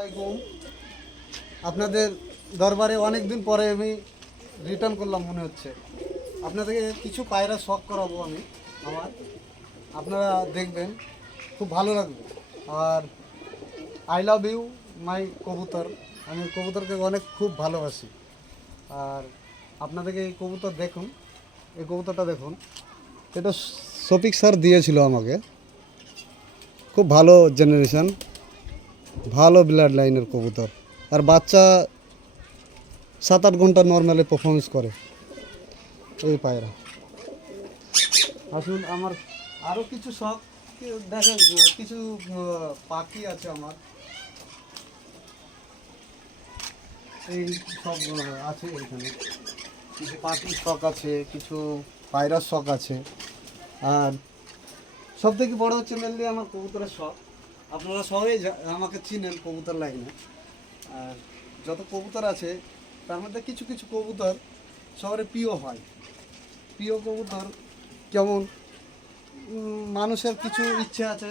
আলাইকুম। আপনাদের দরবারে অনেক দিন পরে আমি রিটার্ন করলাম মনে হচ্ছে। আপনাদেরকে কিছু পায়রা শখ করাবো আমি আমার, আপনারা দেখবেন, খুব ভালো লাগবে। আর আই লাভ ইউ মাই কবুতর, আমি কবুতরকে অনেক খুব ভালোবাসি। আর আপনাদেরকে এই কবুতর দেখুন, এই কবুতরটা দেখুন, এটা শফিক স্যার দিয়েছিল আমাকে। খুব ভালো জেনারেশন, ভালো ব্লাড লাইনের কবুতর। আর বাচ্চা 7-8 ঘন্টা নর্মালি পারফরমেন্স করে এই পায়রা। আসুন, আমার আরও কিছু শখ দেখেন, কিছু পাখি আছে আমার, এই সব আছে এখানে। কিছু পাখির শখ আছে, কিছু পায়রার শখ আছে। আর সব থেকে বড় হচ্ছে মেনলি আমার কবুতরের শখ। আপনারা সবাই আমাকে চিনেন কবুতর লাইনে। আর যত কবুতর আছে তার মধ্যে কিছু কিছু কবুতর শহরে প্রিয় হয়। প্রিয় কবুতর যেমন মানুষের কিছু ইচ্ছে আছে।